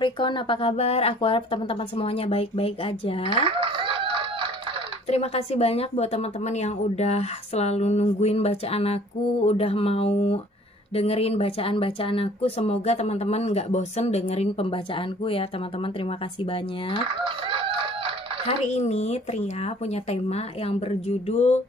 Capricorn, apa kabar? Aku harap teman-teman semuanya baik-baik aja. Terima kasih banyak buat teman-teman yang udah selalu nungguin bacaan aku, udah mau dengerin bacaan-bacaan aku. Semoga teman-teman nggak bosen dengerin pembacaanku ya teman-teman. Terima kasih banyak. Hari ini Tria punya tema yang berjudul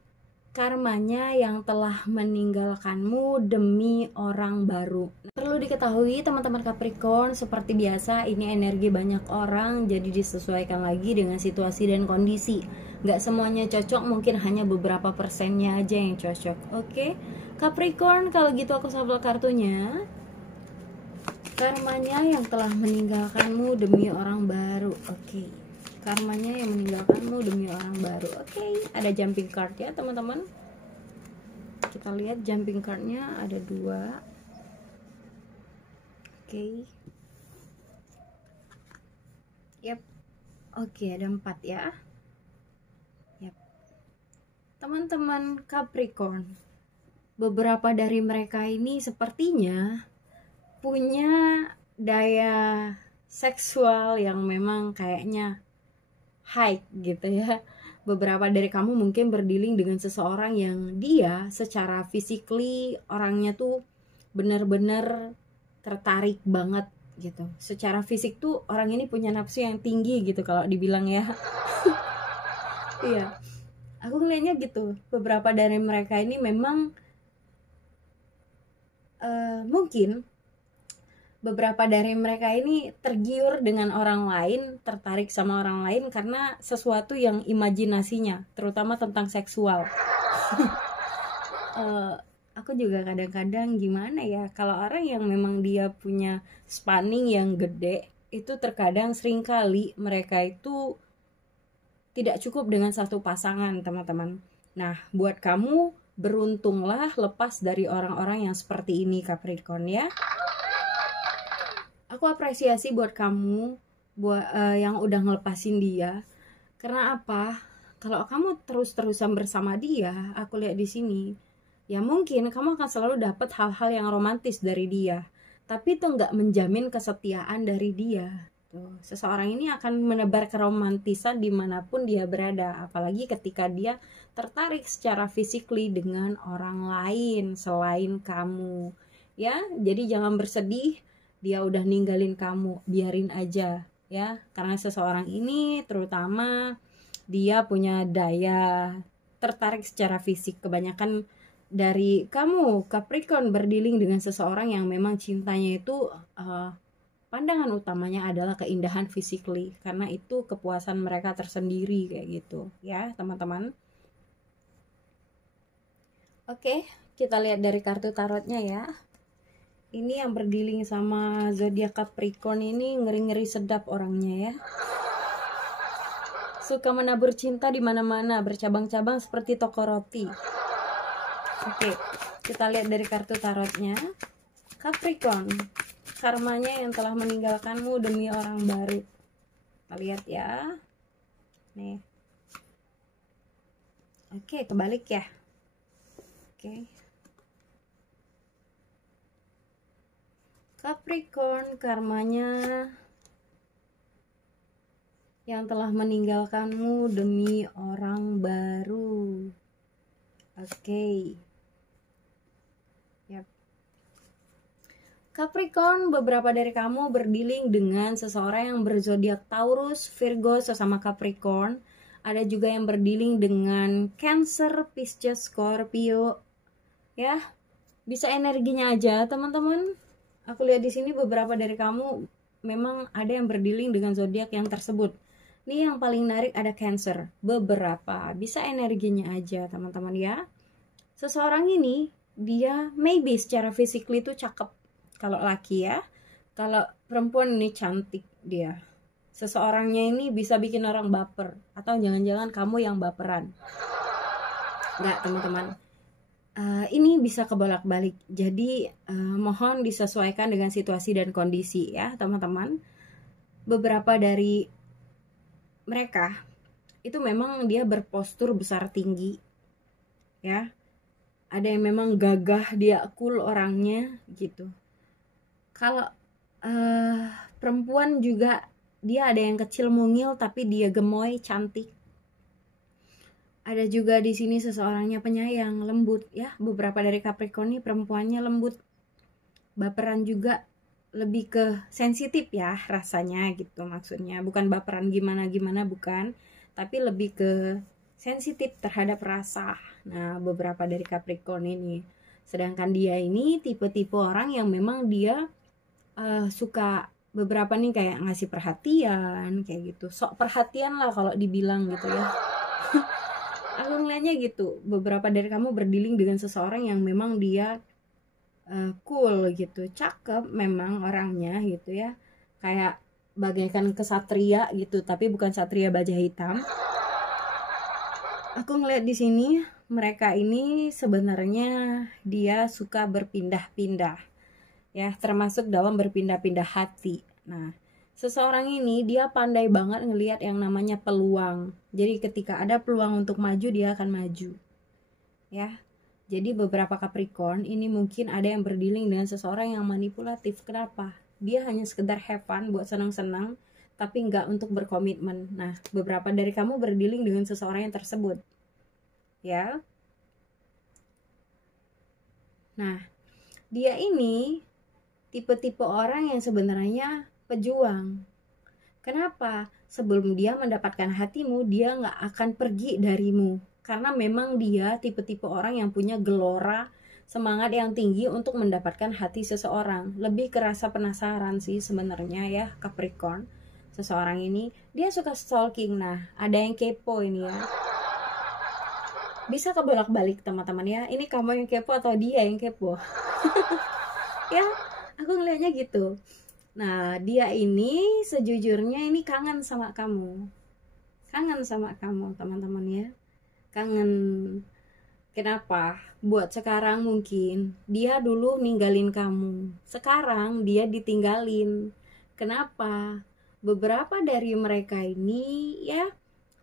karmanya yang telah meninggalkanmu demi orang baru. Perlu diketahui teman-teman Capricorn, seperti biasa ini energi banyak orang, jadi disesuaikan lagi dengan situasi dan kondisi. Gak semuanya cocok, mungkin hanya beberapa persennya aja yang cocok. Oke, Capricorn, kalau gitu aku shuffle kartunya. Karmanya yang telah meninggalkanmu demi orang baru. Oke, karmanya yang meninggalkanmu demi orang baru. Oke, ada jumping card ya teman-teman. Kita lihat jumping cardnya ada 2. Oke. Yap. Oke, ada 4 ya. Yap. Teman-teman Capricorn, beberapa dari mereka ini sepertinya punya daya seksual yang memang kayaknya high gitu ya. Beberapa dari kamu mungkin berdealing dengan seseorang yang dia secara physically orangnya tuh bener-bener tertarik banget gitu. Secara fisik tuh orang ini punya nafsu yang tinggi gitu kalau dibilang ya. Iya, aku ngeliatnya gitu. Beberapa dari mereka ini memang mungkin beberapa dari mereka ini tergiur dengan orang lain, tertarik sama orang lain karena sesuatu yang imajinasinya, terutama tentang seksual. Aku juga kadang-kadang gimana ya, kalau orang yang memang dia punya spanning yang gede, itu terkadang seringkali mereka itu tidak cukup dengan satu pasangan, teman-teman. Nah, buat kamu, beruntunglah lepas dari orang-orang yang seperti ini, Capricorn ya. Aku apresiasi buat kamu, buat yang udah ngelepasin dia. Karena apa? Kalau kamu terus-terusan bersama dia, aku lihat di sini, ya mungkin kamu akan selalu dapat hal-hal yang romantis dari dia. Tapi itu nggak menjamin kesetiaan dari dia. Tuh, seseorang ini akan menebar keromantisan dimanapun dia berada. Apalagi ketika dia tertarik secara physically dengan orang lain selain kamu. Ya, jadi jangan bersedih. Dia udah ninggalin kamu, biarin aja ya. Karena seseorang ini terutama dia punya daya tertarik secara fisik. Kebanyakan dari kamu Capricorn berdealing dengan seseorang yang memang cintanya itu pandangan utamanya adalah keindahan physically, karena itu kepuasan mereka tersendiri kayak gitu ya teman-teman. Oke, kita lihat dari kartu tarotnya ya. Ini yang berdealing sama zodiak Capricorn ini ngeri-ngeri sedap orangnya ya. Suka menabur cinta di mana-mana, bercabang-cabang seperti toko roti. Oke, kita lihat dari kartu tarotnya. Capricorn, karmanya yang telah meninggalkanmu demi orang baru. Kita lihat ya. Nih. Oke, kebalik ya. Oke. Capricorn, karmanya yang telah meninggalkanmu demi orang baru. Oke. Yap. Capricorn, beberapa dari kamu berdealing dengan seseorang yang berzodiak Taurus, Virgo, sesama Capricorn. Ada juga yang berdealing dengan Cancer, Pisces, Scorpio. Ya, bisa energinya aja, teman-teman. Aku lihat di sini beberapa dari kamu memang ada yang berdealing dengan zodiak yang tersebut. Nih yang paling menarik ada Cancer. Beberapa bisa energinya aja, teman-teman ya. Seseorang ini dia maybe secara physically itu cakep kalau laki ya. Kalau perempuan ini cantik dia. Seseorangnya ini bisa bikin orang baper, atau jangan-jangan kamu yang baperan. Enggak, teman-teman. Ini bisa kebolak-balik, jadi mohon disesuaikan dengan situasi dan kondisi ya teman-teman. Beberapa dari mereka itu memang dia berpostur besar tinggi ya, ada yang memang gagah, dia cool orangnya gitu. Kalau perempuan juga dia ada yang kecil mungil tapi dia gemoy cantik. Ada juga di sini seseorangnya penyayang, lembut ya. Beberapa dari Capricorn nih perempuannya lembut, baperan juga, lebih ke sensitif ya rasanya gitu maksudnya. Bukan baperan gimana-gimana bukan, tapi lebih ke sensitif terhadap rasa. Nah, beberapa dari Capricorn ini. Sedangkan dia ini tipe-tipe orang yang memang dia suka beberapa nih kayak ngasih perhatian kayak gitu. Sok perhatian lah kalau dibilang gitu ya. Aku ngeliatnya gitu, beberapa dari kamu berdealing dengan seseorang yang memang dia cool gitu, cakep memang orangnya gitu ya, kayak bagaikan kesatria gitu, tapi bukan satria baja hitam. Aku ngeliat di sini mereka ini sebenarnya dia suka berpindah-pindah ya, termasuk dalam berpindah-pindah hati. Nah, seseorang ini dia pandai banget ngelihat yang namanya peluang. Jadi ketika ada peluang untuk maju, dia akan maju. Ya. Jadi beberapa Capricorn ini mungkin ada yang berdealing dengan seseorang yang manipulatif. Kenapa? Dia hanya sekedar have fun buat senang-senang, tapi nggak untuk berkomitmen. Nah, beberapa dari kamu berdealing dengan seseorang yang tersebut. Ya. Nah, dia ini tipe-tipe orang yang sebenarnya pejuang. Kenapa? Sebelum dia mendapatkan hatimu, dia nggak akan pergi darimu. Karena memang dia tipe-tipe orang yang punya gelora, semangat yang tinggi untuk mendapatkan hati seseorang. Lebih ke rasa penasaran sih sebenarnya ya Capricorn. Seseorang ini, dia suka stalking. Nah, ada yang kepo ini ya. Bisa kebolak-balik teman-teman ya. Ini kamu yang kepo atau dia yang kepo? Ya, aku ngelihatnya gitu. Nah, dia ini sejujurnya ini kangen sama kamu. Kangen sama kamu, teman-teman ya. Kangen. Kenapa? Buat sekarang mungkin dia dulu ninggalin kamu. Sekarang dia ditinggalin. Kenapa? Beberapa dari mereka ini ya,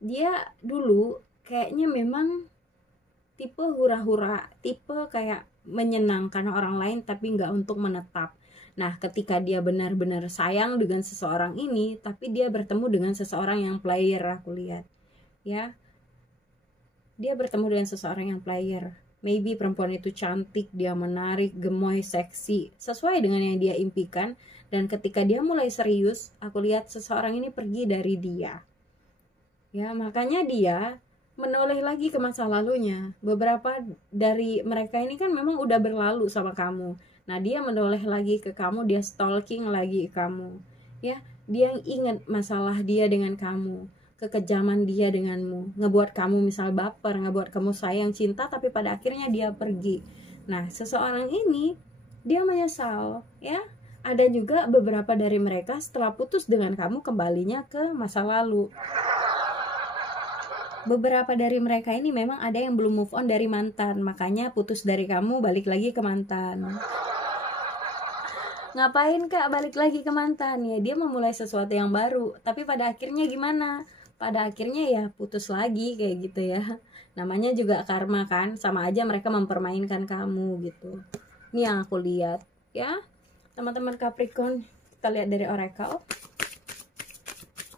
dia dulu kayaknya memang tipe hura-hura, tipe kayak menyenangkan orang lain tapi nggak untuk menetap. Nah, ketika dia benar-benar sayang dengan seseorang ini, tapi dia bertemu dengan seseorang yang player, aku lihat. Ya. Dia bertemu dengan seseorang yang player. Maybe perempuan itu cantik, dia menarik, gemoy, seksi, sesuai dengan yang dia impikan. Dan ketika dia mulai serius, aku lihat seseorang ini pergi dari dia. Ya, makanya dia menoleh lagi ke masa lalunya. Beberapa dari mereka ini kan memang udah berlalu sama kamu. Nah, dia menoleh lagi ke kamu, dia stalking lagi ke kamu. Ya, dia ingat masalah dia dengan kamu, kekejaman dia denganmu, ngebuat kamu misal baper, ngebuat kamu sayang, cinta, tapi pada akhirnya dia pergi. Nah, seseorang ini dia menyesal, ya. Ada juga beberapa dari mereka setelah putus dengan kamu kembalinya ke masa lalu. Beberapa dari mereka ini memang ada yang belum move on dari mantan, makanya putus dari kamu balik lagi ke mantan. Ngapain kak balik lagi ke mantan? Ya dia memulai sesuatu yang baru, tapi pada akhirnya gimana? Pada akhirnya ya putus lagi kayak gitu ya. Namanya juga karma kan, sama aja mereka mempermainkan kamu gitu. Ini yang aku lihat ya. Teman-teman Capricorn, kita lihat dari Oracle.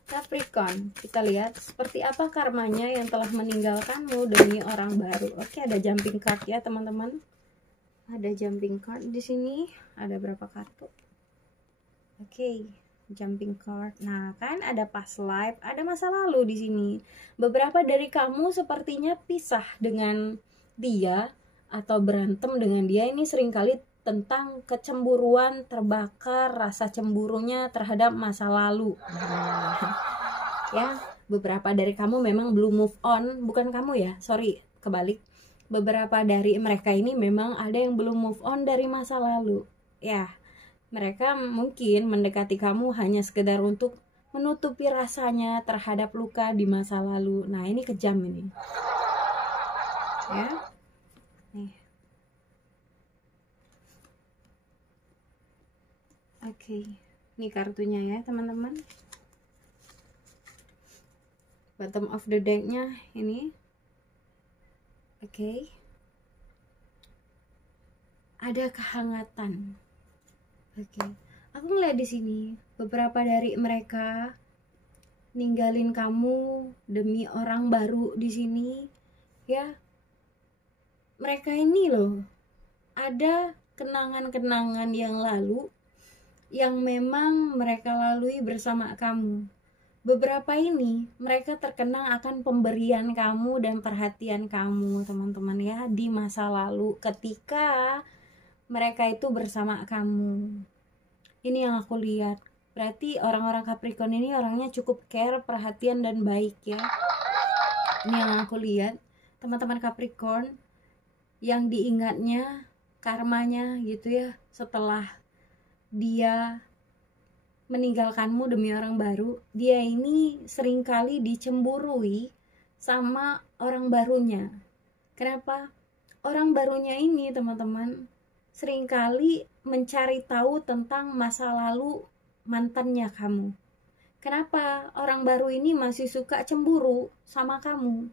Capricorn, kita lihat seperti apa karmanya yang telah meninggalkanmu demi orang baru. Oke, ada jumping card ya teman-teman. Ada jumping card di sini. Ada berapa kartu? Oke, jumping card. Nah, kan ada past life, ada masa lalu di sini. Beberapa dari kamu sepertinya pisah dengan dia atau berantem dengan dia. Ini seringkali tentang kecemburuan, terbakar rasa cemburunya terhadap masa lalu. Ya, beberapa dari kamu memang belum move on. Bukan kamu ya, sorry, kebalik. Beberapa dari mereka ini memang ada yang belum move on dari masa lalu. Ya, mereka mungkin mendekati kamu hanya sekedar untuk menutupi rasanya terhadap luka di masa lalu. Nah, ini kejam ini. Ya. Nih. Oke. Ini kartunya ya, teman-teman. Bottom of the deck-nya ini. Oke. Ada kehangatan. Oke. Aku ngeliat di sini beberapa dari mereka ninggalin kamu demi orang baru di sini, ya. Mereka ini loh, ada kenangan-kenangan yang lalu yang memang mereka lalui bersama kamu. Beberapa ini mereka terkenang akan pemberian kamu dan perhatian kamu, teman-teman, ya, di masa lalu ketika mereka itu bersama kamu. Ini yang aku lihat. Berarti orang-orang Capricorn ini orangnya cukup care, perhatian, dan baik, ya. Ini yang aku lihat. Teman-teman Capricorn yang diingatnya karmanya gitu ya, setelah dia meninggalkanmu demi orang baru, dia ini seringkali dicemburui sama orang barunya. Kenapa? Orang barunya ini, teman-teman, seringkali mencari tahu tentang masa lalu mantannya kamu. Kenapa orang baru ini masih suka cemburu sama kamu?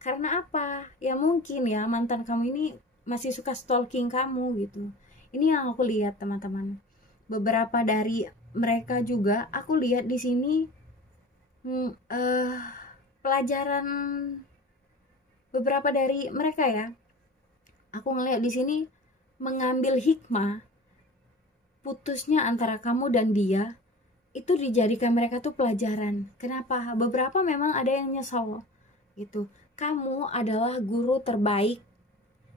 Karena apa? Ya mungkin ya mantan kamu ini masih suka stalking kamu gitu. Ini yang aku lihat, teman-teman. Beberapa dari mereka juga aku lihat di sini pelajaran beberapa dari mereka, ya. Aku ngelihat di sini mengambil hikmah putusnya antara kamu dan dia, itu dijadikan mereka tuh pelajaran. Kenapa? Beberapa memang ada yang nyesel gitu. Kamu adalah guru terbaik,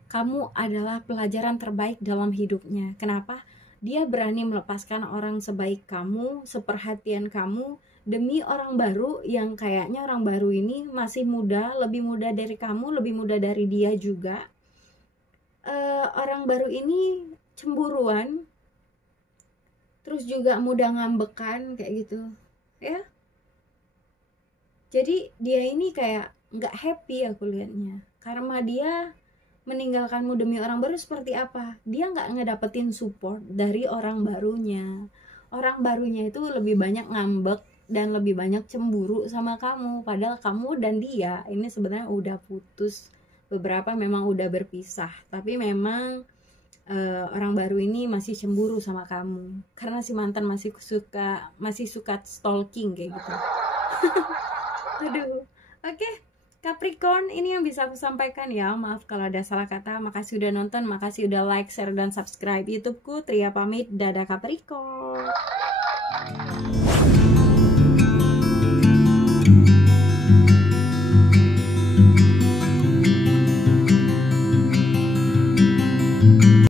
kamu adalah pelajaran terbaik dalam hidupnya. Kenapa? Dia berani melepaskan orang sebaik kamu, seperhatian kamu, demi orang baru yang kayaknya orang baru ini masih muda, lebih muda dari kamu, lebih muda dari dia juga. Orang baru ini cemburuan, terus juga mudah ngambekan kayak gitu, ya. Jadi dia ini kayak nggak happy, aku lihatnya. Karena dia meninggalkanmu demi orang baru seperti apa? Dia nggak ngedapetin support dari orang barunya. Orang barunya itu lebih banyak ngambek dan lebih banyak cemburu sama kamu. Padahal kamu dan dia ini sebenarnya udah putus. Beberapa memang udah berpisah. Tapi memang orang baru ini masih cemburu sama kamu. Karena si mantan masih suka stalking kayak gitu. Aduh. Oke. Capricorn, ini yang bisa aku sampaikan ya. Maaf kalau ada salah kata. Makasih udah nonton, makasih udah like, share, dan subscribe YouTubeku. Tria pamit, dadah Capricorn.